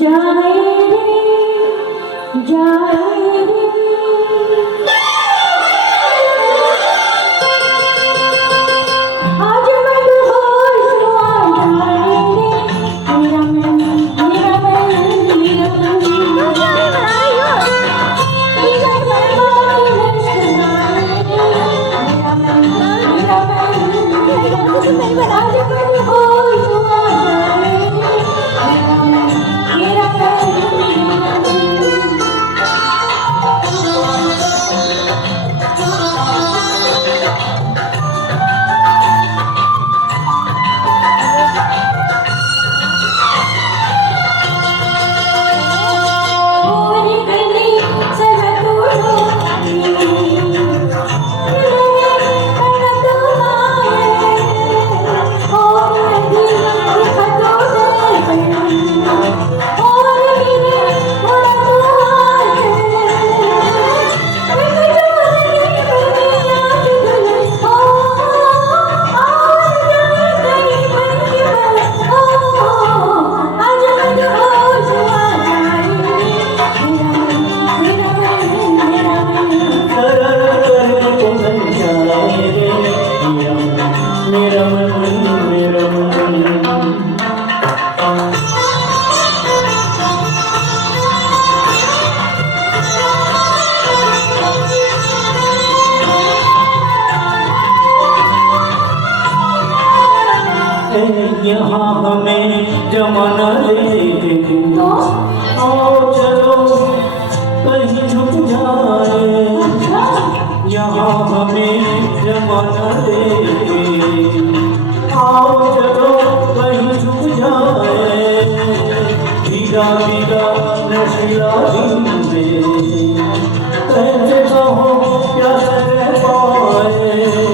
जाए रे जाए रे आज मदहोश हुआ जाए रे मेरा मन मेरा मन मेरा मन यहाँ हमें जमाना ले आओ चलो कहीं झुक जाए यहाँ हमें जमाना ले आओ चलो कहीं झुक जाए धीरा धीरा नशीला दिन में कैसे कहो क्या कर पाए